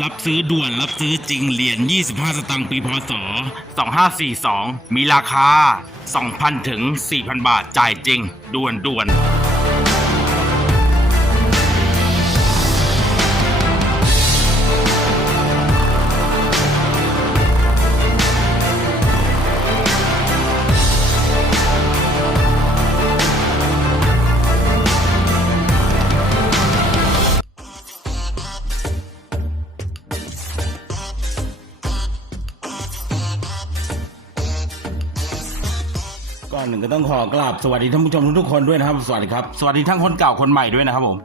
รับซื้อด่วนรับซื้อจริงเหรียญ 25 สตางค์ปีพศ 2542 มีราคา 2,000 ถึง 4,000 บาทจ่ายจริง ด่วนด่วน อนหนึ่งก็ต้องขอกราบสวัสดีท่านผู้ชมทุกๆคนด้วยนะครับ สวัสดีครับ สวัสดีทั้งคนเก่าคนใหม่ด้วยนะครับผม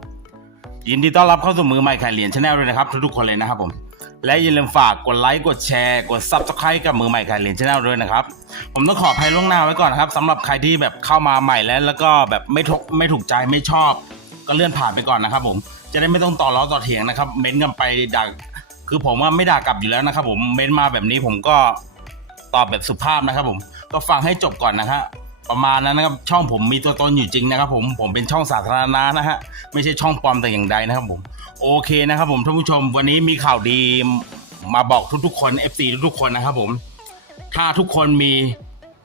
ยินดีต้อนรับเข้าสู่มือใหม่ขายเหรียญชาแนลด้วยนะครับทุกๆคนเลยนะครับผม และอย่าลืมฝากกดไลค์กดแชร์กดซับสไครต์กับมือใหม่ขายเหรียญชาแนลด้วยนะครับ ผมต้องขออภัยล่วงหน้าไว้ก่อนนะครับสำหรับใครที่แบบเข้ามาใหม่แล้ว แล้วก็แบบไม่ถูกไม่ถูกใจไม่ชอบ ก็เลื่อนผ่านไปก่อนนะครับ ผม จะได้ไม่ต้องต่อล้อต่อเถียงนะครับเม้นต์กันไปด่าคือผมว่าไม่ด่ากลับอยู่แล้วนะครับ ผมเม้นมาแบบนี้ผมก็ตอบแบบสุภาพนะครับผมก็ฟังให้จบก่อนนะครับ ประมาณนั้นนะครับช่องผมมีตัวตนอยู่จริงนะครับผมผมเป็นช่องสาธารณะนะฮะไม่ใช่ช่องปลอมแต่อย่างใดนะครับผมโอเคนะครับผมท่านผู้ชมวันนี้มีข่าวดีมาบอกทุกๆคน FC ทุกๆคนนะครับผมถ้าทุกคนมี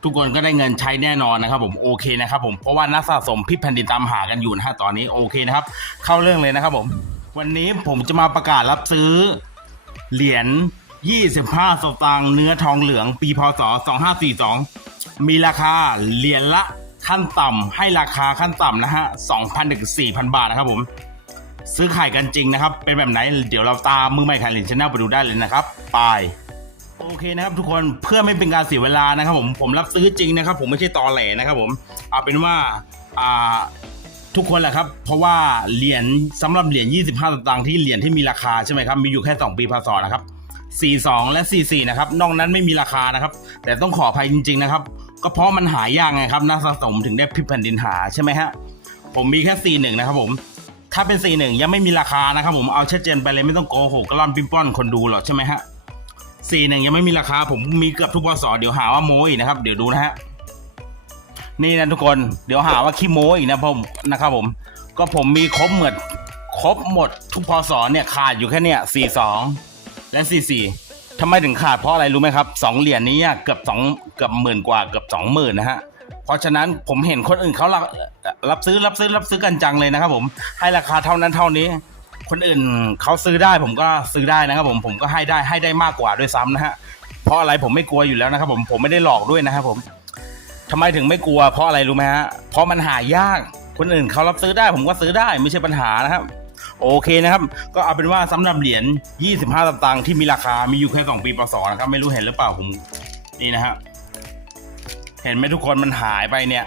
ทุกคนก็ได้เงินใช้แน่นอนนะครับผมโอเคนะครับผมเพราะว่านักสะสมพิษแผ่นดินตามหากันอยู่นะฮะตอนนี้โอเคนะครับ เข้าเรื่องเลยนะครับผม วันนี้ผมจะมาประกาศรับซื้อ เหรียญ25สตางค์เนื้อทองเหลือง ปีพศ2542 มีราคาเหรียญละขั้นต่ำให้ราคาขั้นต่ำนะฮะ2,000ถึง4,000 บาทนะครับผม ซื้อขายกันจริงนะครับ เป็นแบบไหน เดี๋ยวเราตามมือใหม่ขายเหรียญชแนลไปดูได้เลยนะครับไปโอเคนะครับทุกคนเพื่อไม่เป็นการเสียเวลานะครับผมผมรับซื้อจริงนะครับ ผมไม่ใช่ตอแหลนะครับผมเอาเป็นว่าอ่าทุกคนแหละครับ เพราะว่าเหรียญสำหรับเหรียญ 25 สตางค์ที่เหรียญที่มีราคาใช่ไหมครับ มีอยู่แค่ 2 ปีพศนะครับ 42 และ 44 นะครับ นอกนั้นไม่มีราคานะครับ แต่ต้องขออภัยจริง ๆ นะครับ ก็เพราะมันหายากไงครับนักสะสมถึงได้พิมพ์แผ่นดินหาใช่ไหมฮะผมมีแค่41นะครับผม ถ้าเป็น41ยังไม่มีราคานะครับผมเอาชัดเจนไปเลยไม่ต้องโกหกกระล่อนปิ้มป้อนคนดูหรอกใช่ไหมฮะ41ยังไม่มีราคา ผมมีเกือบทุกพศเดี๋ยวหาว่าโม้อีกนะครับ เดี๋ยวดูนะฮะนี่นะทุกคนเดี๋ยวหาว่าขี้โม้อีกนะผมนะครับผม ก็ผมมีครบเหมือดครบหมดทุกพศเนี่ยขาดอยู่แค่เนี่ยสี่สองและสี่สี่ ทำไมถึงขาดเพราะอะไรรู้ไหมครับสองเหรียญนี้เกือบสองเกือบหมื่นกว่าเกือบสองหมื่นนะฮะเพราะฉะนั้นผมเห็นคนอื่นเขารับรับซื้อรับซื้อรับซื้อกันจังเลยนะครับ ผมให้ราคาเท่านั้นเท่านี้ คนอื่นเขาซื้อได้ผมก็ซื้อได้นะครับ ผมผมก็ให้ได้ให้ได้มากกว่าด้วยซ้ำนะฮะเพราะอะไรผมไม่กลัวอยู่แล้วนะครับ ผมผมไม่ได้หลอกด้วยนะครับผมทำไมถึงไม่กลัวเพราะอะไรรู้ไหมฮะเพราะมันหายากคนอื่นเขารับซื้อได้ผมก็ซื้อได้ไม่ใช่ปัญหานะครับ โอเคนะครับ ก็เอาเป็นว่าสำหรับเหรียญ 25สตางค์ที่มีราคา มีอยู่แค่ 2 ปีปศนะครับ ไม่รู้เห็นหรือเปล่าผม นี่นะฮะ เห็นไหมทุกคนมันหายไปเนี่ย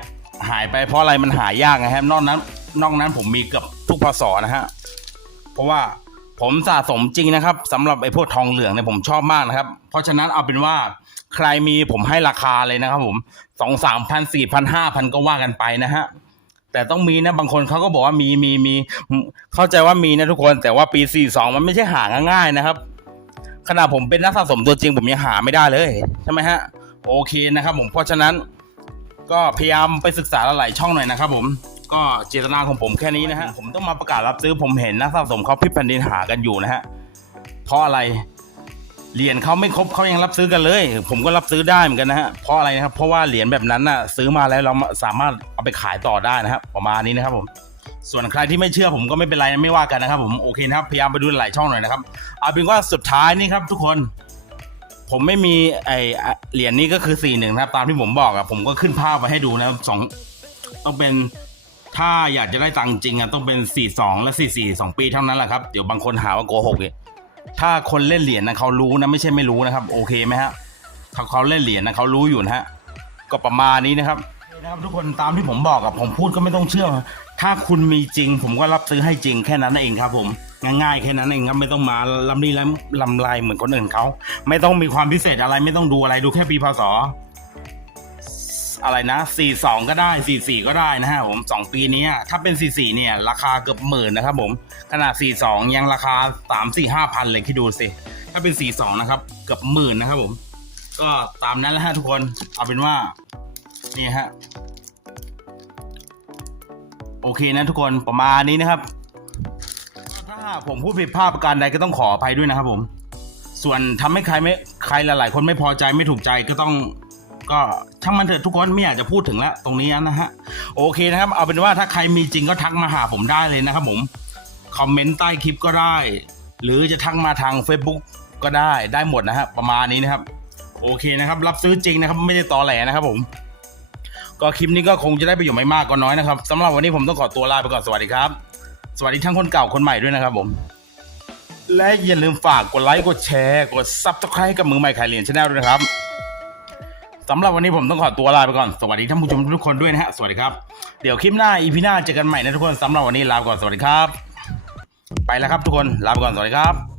หายไปเพราะอะไรมันหายากนะครับ นอกนั้น นอกนั้นผมมีเกือบทุกพศนะฮะ เพราะว่าผมสะสมจริงนะครับสำหรับไอ้พวกทองเหลืองเนี่ยผมชอบมากนะครับ เพราะฉะนั้นเอาเป็นว่าใครมีผมให้ราคาเลยนะครับ ผมสองสามพันสี่พันห้าพันก็ว่ากันไปนะฮะ แต่ต้องมีนะบางคนเขาก็บอกว่ามีมีมีเข้าใจว่ามีนะทุกคน แต่ว่าปีสี่สองมันไม่ใช่หาง่ายๆนะครับขนาดผมเป็นนักสะสมตัวจริงผมยังหาไม่ได้เลยใช่ไหมฮะโอเคนะครับ ผมเพราะฉะนั้น ก็พยายามไปศึกษาหลายช่องหน่อยนะครับ ผมก็เจตนาของผมแค่นี้นะฮะผมต้องมาประกาศรับซื้อผมเห็นนักสะสมเขาพิพ์แผ่นดินหากันอยู่นะฮะเพราะอะไร เหรียญเขาไม่ครบเขายังรับซื้อกันเลย ผมก็รับซื้อได้เหมือนกันนะฮะเพราะอะไรนะครับเพราะว่าเหรียญแบบนั้นน่ะซื้อมาแล้วเราสามารถเอาไปขายต่อได้นะครับประมาณนี้นะครับผมส่วนใครที่ไม่เชื่อผมก็ไม่เป็นไรไม่ว่ากันนะครับ ผมโอเคนะครับพยายามไปดูหลายช่องหน่อยนะครับเอาเป็นว่าสุดท้ายนี่ครับทุกคนผมไม่มีไอเหรียญนี้ก็คือสี่หนึ่งนะครับ ตามที่ผมบอกอะผมก็ขึ้นภาพมาให้ดูนะครับสองต้องเป็นถ้าอยากจะได้ตังค์จริงอะต้องเป็นสี่สองและสี่สี่สองปีเท่านั้นแหละครับ เดี๋ยวบางคนหาว่าโกหกอีก ถ้าคนเล่นเหรียญนะเขารู้นะไม่ใช่ไม่รู้นะครับ โอเคไหมฮะถ้าเขาเล่นเหรียญนะเขารู้อยู่นะฮะก็ประมาณนี้นะครับนะครับทุกคนตามที่ผมบอกกับผมพูดก็ไม่ต้องเชื่อ ถ้าคุณมีจริง ผมก็รับซื้อให้จริงแค่นั้นเองครับ ผมง่ายๆแค่นั้นเองครับไม่ต้องมาลำนี้ลำลำลายเหมือนคนอื่นเขาไม่ต้องมีความพิเศษอะไรไม่ต้องดูอะไรดูแค่ปีพศ อะไรนะ 42 ก็ได้ 44 ก็ได้นะฮะผม 2 ปีนี้ถ้าเป็น 44 เนี่ย ราคาเกือบหมื่นนะครับผม ขนาด 42 ยังราคา 3 4 5พันเลยคิดดูสิ ถ้าเป็น 42 นะครับ เกือบหมื่นนะครับผม ก็ตามนั้นแหละฮะทุกคน เอาเป็นว่า นี่ฮะ โอเคนะทุกคน ประมาณนี้นะครับ ถ้าหผมพูดผิดพลาดประการใดก็ต้องขออภัยด้วยนะครับผม ส่วนทำให้ใครไม่ใครหลายๆ คนไม่พอใจไม่ถูกใจก็ต้อง ก็ช่างมันเถอะทุกคนไม่อยากจะพูดถึงแล้วตรงนี้นะฮะโอเคนะครับ เอาเป็นว่าถ้าใครมีจริงก็ทักมาหาผมได้เลยนะครับผมคอมเมนต์ใต้คลิปก็ได้ หรือจะทักมาทาง Facebook ก็ได้ได้หมดนะฮะประมาณนี้นะครับ โอเคนะครับ รับซื้อจริงนะครับ ไม่ได้ตอแหลนะครับผม ก็คลิปนี้ก็คงจะได้ประโยชน์ไม่มากก็น้อยนะครับสำหรับวันนี้ผมต้องขอตัวลาไปก่อนสวัสดีครับ สวัสดีทั้งคนเก่าคนใหม่ด้วยนะครับผม และอย่าลืมฝากกดไลค์กดแชร์ กดซับสไครต์กับมือใหม่ขายเหรียญชาแนลด้วยนะครับ สำหรับวันนี้ผมต้องขอตัวลาไปก่อน สวัสดีท่านผู้ชมทุกคนด้วยนะฮะ สวัสดีครับ เดี๋ยวคลิปหน้าอีพีหน้าเจอกันใหม่นะทุกคนสำหรับวันนี้ลาไปก่อน สวัสดีครับ ไปแล้วครับทุกคน ลาไปก่อน สวัสดีครับ